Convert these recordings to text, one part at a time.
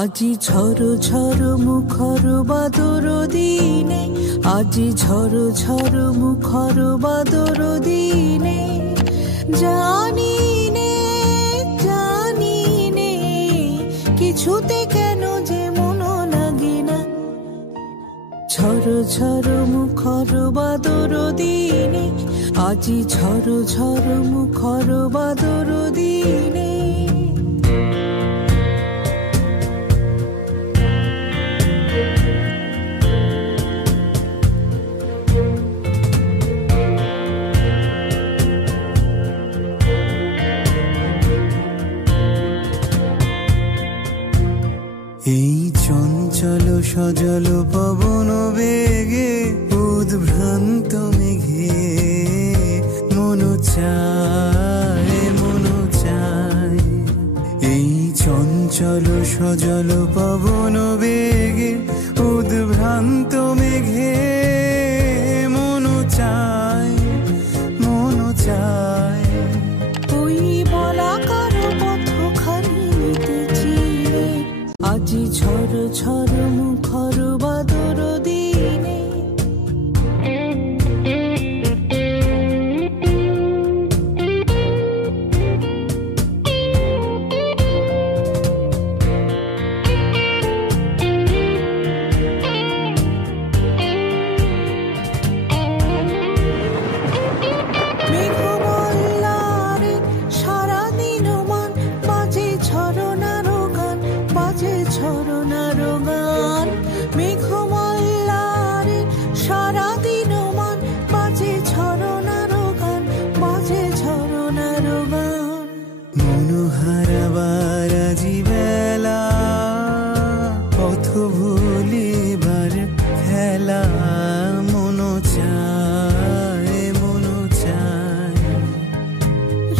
আজি ঝড় ঝড় মুখর বাদর দিনে, আজি ঝড় ঝড় মুখর বাদর দিনে, জানি নে জানি নে কিছুতে কেন যে মন লাগে না। ঝড় ঝড় মুখর বাদর দিনে, আজি ঝড় ঝড় মুখর বাদর দিনে। এই চঞ্চল সজল পবন বেগে, উদ্ভ্রান্ত মেঘে মন চায় মন চায়। এই চঞ্চল সজল পবন বেগে, উদ্ভ্রান্ত মেঘে মন চায় মন চায়। ওই বলাকার পথখানি নিতেছি রে, আজি ঝড় ঝড় মুখর বাদর দিনে। মেঘমল্লারে সারাদিন মান বাজে ঝরনার গান, বাজে ঝরনার গান। মেঘমল্লারে সারাদিন মান বাজে ঝরনার গান, বাজে ঝরনার গান। মনোহারাবার আজি বেলা, পথ ভুলিবার খেলা, মন চায় মন চায়।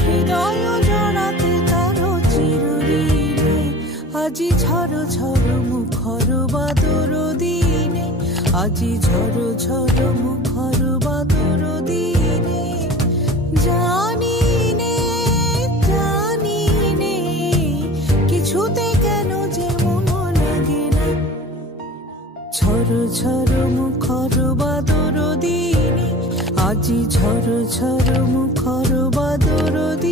হৃদয় জড়াতে কারো চিরদিনে, আজি ঝড় ঝড় মুখর বাদর দিনে, আজি ঝড় ঝড় মুখর বাদর দিনে। জানি নে কিছুতে কেন যে মন লাগে না। ঝড় ঝড় মুখর বাদর দিনে, আজি ঝড় ঝড় মুখর বাদর দিনে।